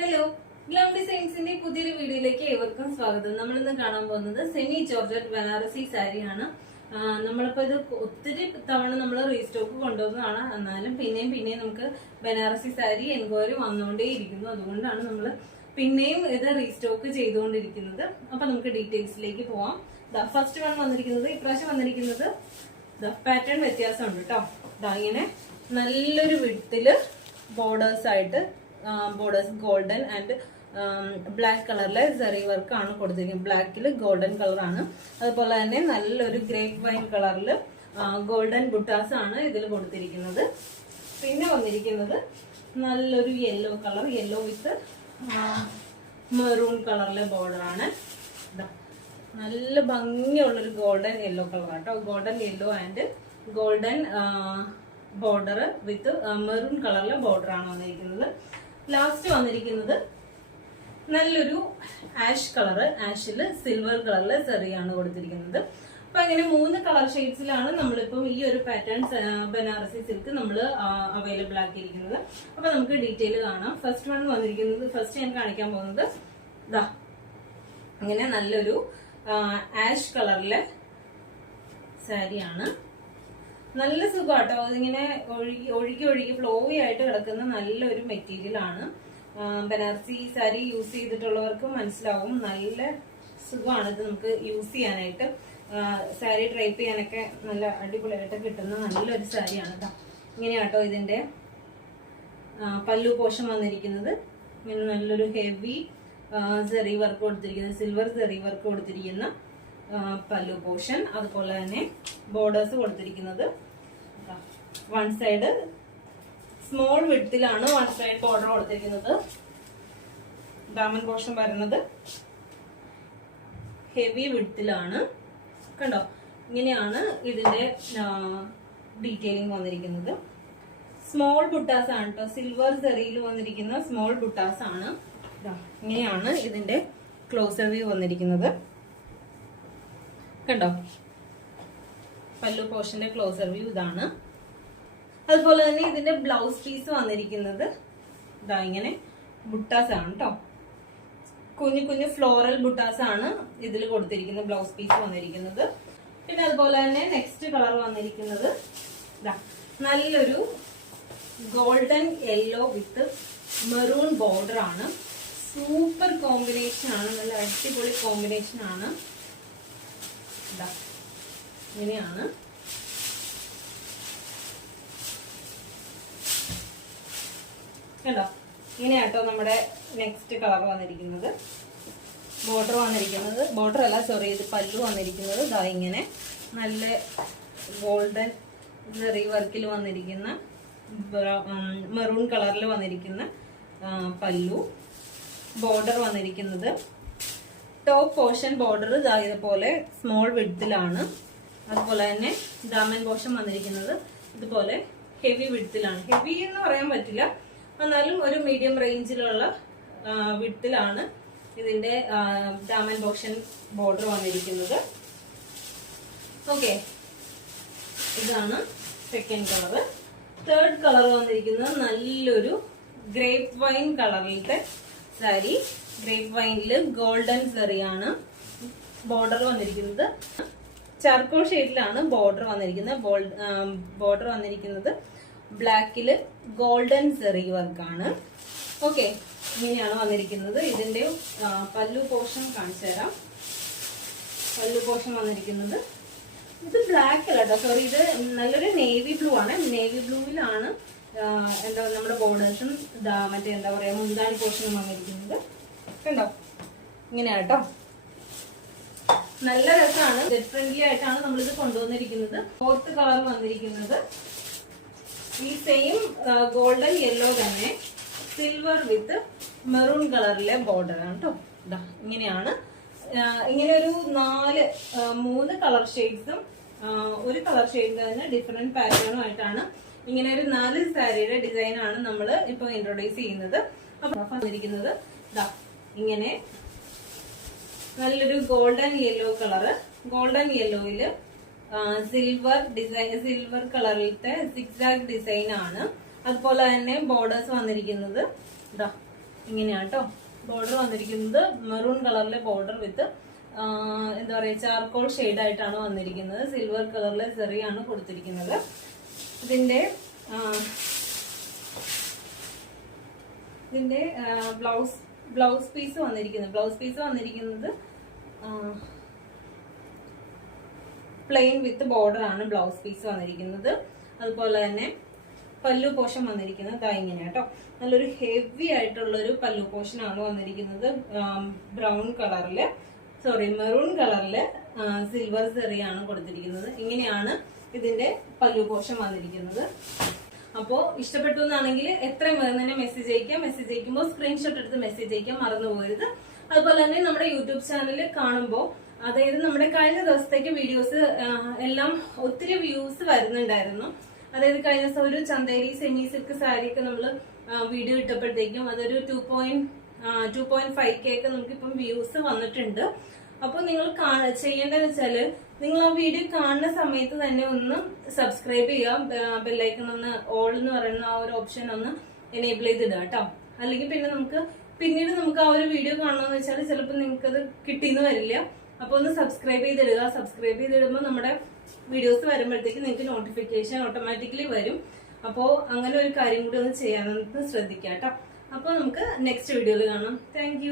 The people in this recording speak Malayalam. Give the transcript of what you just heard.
ഹലോ, ഗ്ലാം ഡിസൈൻസിന്റെ പുതിയൊരു വീഡിയോയിലേക്ക് ഏവർക്കും സ്വാഗതം. നമ്മളിന്ന് കാണാൻ പോകുന്നത് സെമി ജോർജറ്റ് ബനാറസി സാരിയാണ്. നമ്മളിപ്പോ ഇത് ഒത്തിരി തവണ നമ്മൾ റീസ്റ്റോക്ക് കൊണ്ടുവന്നതാണ്. എന്നാലും പിന്നെയും നമുക്ക് ബനാറസി സാരി എൻക്വയറി വന്നുകൊണ്ടേയിരിക്കുന്നു. അതുകൊണ്ടാണ് നമ്മൾ പിന്നെയും ഇത് റീസ്റ്റോക്ക് ചെയ്തുകൊണ്ടിരിക്കുന്നത്. അപ്പൊ നമുക്ക് ഡീറ്റെയിൽസിലേക്ക് പോവാം. ഫസ്റ്റ് വൺ വന്നിരിക്കുന്നത്, ഇപ്രാവശ്യം വന്നിരിക്കുന്നത് പാറ്റേൺ വ്യത്യാസമുണ്ട് കേട്ടോ. ഇങ്ങനെ നല്ലൊരു വിട്ടില് ബോർഡേഴ്സ് ആയിട്ട്, ബോർഡേഴ്സ് ഗോൾഡൻ ആൻഡ് ബ്ലാക്ക് കളറിലെ സെറി വർക്ക് ആണ് കൊടുത്തിരിക്കുന്നത്. ബ്ലാക്കിൽ ഗോൾഡൻ കളറാണ്. അതുപോലെ തന്നെ നല്ലൊരു ഗ്രേപ്പ് വൈൻ കളറിൽ ഗോൾഡൻ ബുട്ടാസ് ആണ് ഇതിൽ കൊടുത്തിരിക്കുന്നത്. പിന്നെ വന്നിരിക്കുന്നത് നല്ലൊരു യെല്ലോ കളർ, യെല്ലോ വിത്ത് മെറൂൺ കളറിലെ ബോർഡർ ആണ്. നല്ല ഭംഗിയുള്ളൊരു ഗോൾഡൻ യെല്ലോ കളർ ആട്ടോ. Golden yellow and golden border with maroon കളറിലെ ബോർഡർ ആണ് വന്നിരിക്കുന്നത്. ലാസ്റ്റ് വന്നിരിക്കുന്നത് നല്ലൊരു ആഷ് കളറ്, ആഷില് സിൽവർ കളറിലെ സെറിയാണ് കൊടുത്തിരിക്കുന്നത്. അപ്പൊ അങ്ങനെ 3 കളർ ഷെയ്ഡ്സിലാണ് നമ്മളിപ്പം ഈ ഒരു പാറ്റേൺ ബനാറസി സിൽക്ക് നമ്മൾ അവൈലബിൾ ആക്കിയിരിക്കുന്നത്. അപ്പൊ നമുക്ക് ഡീറ്റെയിൽ കാണാം. ഫസ്റ്റ് വൺ വന്നിരിക്കുന്നത്, ഫസ്റ്റ് ഞാൻ കാണിക്കാൻ പോകുന്നത് അങ്ങനെ നല്ലൊരു ആഷ് കളറിലെ സാരിയാണ്. നല്ല സുഖാട്ടോ. അതിങ്ങനെ ഒഴുകി ഫ്ലോയി ആയിട്ട് കിടക്കുന്ന നല്ലൊരു മെറ്റീരിയൽ ആണ്. ബനാറസി സാരി യൂസ് ചെയ്തിട്ടുള്ളവർക്ക് മനസ്സിലാവും, നല്ല സുഖമാണ് ഇത് നമുക്ക് യൂസ് ചെയ്യാനായിട്ട്. സാരി ഡ്രൈപ്പ് ചെയ്യാനൊക്കെ നല്ല അടിപൊളിയായിട്ട് കിട്ടുന്ന നല്ലൊരു സാരിയാണ് കേട്ടോ. ഇങ്ങനെയാട്ടോ ഇതിന്റെ പല്ലു പോർഷൻ വന്നിരിക്കുന്നത്. ഇങ്ങനെ നല്ലൊരു ഹെവി സെറി വർക്ക് കൊടുത്തിരിക്കുന്നത്, സിൽവർ സെറി വർക്ക് കൊടുത്തിരിക്കുന്ന പല്ലു പോർഷൻ. അതുപോലെ തന്നെ ബോർഡേഴ്സ് കൊടുത്തിരിക്കുന്നത് വൺ സൈഡ് സ്മോൾ വിഡ്ത്തിലാണ് വൺ സൈഡ് ബോർഡർ കൊടുത്തിരിക്കുന്നത്. ദാമൻ പോർഷൻ വരുന്നത് ഹെവി വിഡ്ത്തിലാണ്. കണ്ടോ, ഇങ്ങനെയാണ് ഇതിന്റെ ഡീറ്റെയിലിംഗ് വന്നിരിക്കുന്നത്. സ്മോൾ ബുട്ടാസ് ആണ് കേട്ടോ, സിൽവർ സെറിയിൽ വന്നിരിക്കുന്ന സ്മോൾ ബുട്ടാസ് ആണ്. ഇങ്ങനെയാണ് ഇതിന്റെ ക്ലോസർ വ്യൂ വന്നിരിക്കുന്നത്. കണ്ടോ, പല്ലു പോർഷന്റെ ക്ലോസർ വ്യൂ ഇതാണ്. അതുപോലെ തന്നെ ഇതിന്റെ ബ്ലൗസ് പീസ് വന്നിരിക്കുന്നത് ഇങ്ങനെ ബുട്ടാസ് ആണ് കേട്ടോ. കുഞ്ഞു ഫ്ലോറൽ ബുട്ടാസ് ആണ് ഇതിൽ കൊടുത്തിരിക്കുന്നത്, ബ്ലൗസ് പീസ് വന്നിരിക്കുന്നത്. പിന്നെ അതുപോലെ തന്നെ നെക്സ്റ്റ് കളർ വന്നിരിക്കുന്നത് നല്ലൊരു ഗോൾഡൻ യെല്ലോ വിത്ത് മെറൂൺ ബോർഡർ ആണ്. സൂപ്പർ കോമ്പിനേഷൻ ആണ്, നല്ല അടിപൊളി കോമ്പിനേഷൻ ആണ്. ഇങ്ങനെയാണ് കേട്ടോ. ഇങ്ങനെയാട്ടോ നമ്മുടെ നെക്സ്റ്റ് കളർ വന്നിരിക്കുന്നത്. ബോർഡർ അല്ല, സോറി, ഇത് പല്ലു വന്നിരിക്കുന്നത് ഇങ്ങനെ നല്ല ഗോൾഡൻ സെറി വർക്കിൽ വന്നിരിക്കുന്ന മെറൂൺ കളറിൽ വന്നിരിക്കുന്ന പല്ലു. ബോർഡർ വന്നിരിക്കുന്നത് ടോപ്പ് പോർഷൻ ബോർഡർ ഇതുപോലെ സ്മോൾ വിഡ്ത്തിലാണ്. അതുപോലെ തന്നെ ദാമൻ പോർഷൻ വന്നിരിക്കുന്നത് ഇതുപോലെ ഹെവി വിഡ്ത്തിലാണ്. ഹെവി എന്ന് പറയാൻ പറ്റില്ല, എന്നാലും ഒരു മീഡിയം റേഞ്ചിലുള്ള വിഡ്ത്തിലാണ് ഇതിന്റെ ദാമൻ പോർഷൻ ബോർഡർ വന്നിരിക്കുന്നത്. ഓക്കെ, ഇതാണ് സെക്കൻഡ് കളർ. തേർഡ് കളർ വന്നിരിക്കുന്നത് നല്ലൊരു ഗ്രേപ്പ് വൈൻ കളറിലത്തെ സാരി. ഗ്രേപ്പ് വൈനില് ഗോൾഡൻ സെറിയാണ് ബോർഡർ വന്നിരിക്കുന്നത്. ചാർക്കോൾ ഷെയ്ഡിലാണ് ബോർഡർ വന്നിരിക്കുന്നത്. ബോർഡർ വന്നിരിക്കുന്നത് ബ്ലാക്കില് ഗോൾഡൻ സെറി വർക്കാണ്. ഓക്കെ, ഇങ്ങനെയാണ് വന്നിരിക്കുന്നത്. ഇതിന്റെ പല്ലു പോർഷൻ കാണിച്ചു തരാം. പല്ലു പോർഷൻ വന്നിരിക്കുന്നത് ഇത് ബ്ലാക്ക് അല്ല കേട്ടോ, സോറി, ഇത് നല്ലൊരു നേവി ബ്ലൂ ആണ്. നേവി ബ്ലൂവിലാണ് നമ്മുടെ ബോർഡേഴ്സും എന്താ പറയാ മുന്താണി പോർഷനും വന്നിരിക്കുന്നത്. കണ്ടോ, ഇങ്ങനെയാട്ടോ. നല്ല രസമാണ്, ജെറ്റ് ഫ്രണ്ട്ലി ആയിട്ടാണ് നമ്മളിത് കൊണ്ടുവന്നിരിക്കുന്നത്. ഫോർത്ത് കളർ വന്നിരിക്കുന്നത് ഈ സെയിം ഗോൾഡൻ യെല്ലോ തന്നെ സിൽവർ വിത്ത് മെറൂൺ കളറിലെ ബോർഡർ ആണ് കേട്ടോ. ഇങ്ങനെയാണ്. ഇങ്ങനെ ഒരു 3 കളർ ഷെയ്ഡ്സും ഒരു കളർ ഷെയ്ഡിൽ തന്നെ ഡിഫറെന്റ് പാറ്റേണും ആയിട്ടാണ് ഇങ്ങനെ ഒരു 4 സാരിയുടെ ഡിസൈൻ ആണ് നമ്മൾ ഇപ്പൊ ഇൻട്രൊഡ്യൂസ് ചെയ്യുന്നത്. അപ്പൊ വന്നിരിക്കുന്നത് ഇങ്ങനെ നല്ലൊരു ഗോൾഡൻ യെല്ലോ കളറ്. ഗോൾഡൻ യെല്ലോയില് സിൽവർ കളറിലത്തെ സിക്സാഗ് ഡിസൈൻ ആണ്. അതുപോലെ തന്നെ ബോർഡേഴ്സ് വന്നിരിക്കുന്നത് ഇങ്ങനെയാണ് കേട്ടോ ബോർഡർ വന്നിരിക്കുന്നത്. മെറൂൺ കളറിലെ ബോർഡർ വിത്ത് എന്താ പറയുക ചാർക്കോൾ ഷെയ്ഡ് ആയിട്ടാണ് വന്നിരിക്കുന്നത്. സിൽവർ കളറിലെ സെറിയാണ് കൊടുത്തിരിക്കുന്നത്. ഇതിന്റെ ബ്ലൗസ് പീസ് വന്നിരിക്കുന്നത് പ്ലെയിൻ വിത്ത് ബോർഡർ ആണ് ബ്ലൗസ് പീസ് വന്നിരിക്കുന്നത്. അതുപോലെ തന്നെ പല്ലു പോർഷൻ വന്നിരിക്കുന്നത് ഇങ്ങനെ കേട്ടോ. നല്ലൊരു ഹെവി ആയിട്ടുള്ള ഒരു പല്ലു പോർഷൻ ആണ് വന്നിരിക്കുന്നത്. മെറൂൺ കളറില് സിൽവർ സെറിയാണ് കൊടുത്തിരിക്കുന്നത്. ഇങ്ങനെയാണ് ഇതിന്റെ പല്ലു പോർഷൻ വന്നിരിക്കുന്നത്. അപ്പോ ഇഷ്ടപ്പെട്ടു എന്നാണെങ്കിൽ എത്രയും വേഗം തന്നെ മെസ്സേജ് അയക്കാം. മെസ്സേജ് അയക്കുമ്പോൾ സ്ക്രീൻഷോട്ട് എടുത്ത് മെസ്സേജ് അയക്കാൻ മറന്നു പോകരുത്. അതുപോലെ തന്നെ നമ്മുടെ യൂട്യൂബ് ചാനൽ കാണുമ്പോൾ അതായത് നമ്മുടെ കഴിഞ്ഞ ദിവസത്തേക്ക് വീഡിയോസ് എല്ലാം ഒത്തിരി വ്യൂസ് വരുന്നുണ്ടായിരുന്നു. അതായത് കഴിഞ്ഞ ദിവസം ഒരു ചന്തേരി സെമി സിൽക്ക് സാരി ഒക്കെ നമ്മൾ വീഡിയോ ഇട്ടപ്പോഴത്തേക്കും അതൊരു 2.5K ഒക്കെ നമുക്കിപ്പം വ്യൂസ് വന്നിട്ടുണ്ട്. അപ്പോൾ നിങ്ങൾ ചെയ്യേണ്ടതെന്ന് വെച്ചാല് നിങ്ങൾ ആ വീഡിയോ കാണുന്ന സമയത്ത് തന്നെ ഒന്ന് സബ്സ്ക്രൈബ് ചെയ്യാം. ബെല്ലൈക്കൺ ഒന്ന് ഓൾ എന്ന് പറയുന്ന ആ ഒരു ഓപ്ഷൻ ഒന്ന് എനേബിൾ ചെയ്തിടുക കേട്ടോ. അല്ലെങ്കിൽ പിന്നെ പിന്നീട് നമുക്ക് ആ ഒരു വീഡിയോ കാണണമെന്ന് വെച്ചാൽ ചിലപ്പോൾ നിങ്ങൾക്കത് കിട്ടിയെന്ന് വരില്ല. അപ്പൊ ഒന്ന് സബ്സ്ക്രൈബ് ചെയ്തിടുക. സബ്സ്ക്രൈബ് ചെയ്തിടുമ്പോൾ നമ്മുടെ വീഡിയോസ് വരുമ്പോഴത്തേക്ക് നിങ്ങൾക്ക് നോട്ടിഫിക്കേഷൻ ഓട്ടോമാറ്റിക്കലി വരും. അപ്പോൾ അങ്ങനെ ഒരു കാര്യം കൂടി ഒന്ന് ചെയ്യാനൊന്ന് ശ്രദ്ധിക്കാം കേട്ടോ. അപ്പോൾ നമുക്ക് നെക്സ്റ്റ് വീഡിയോയിൽ കാണാം. താങ്ക്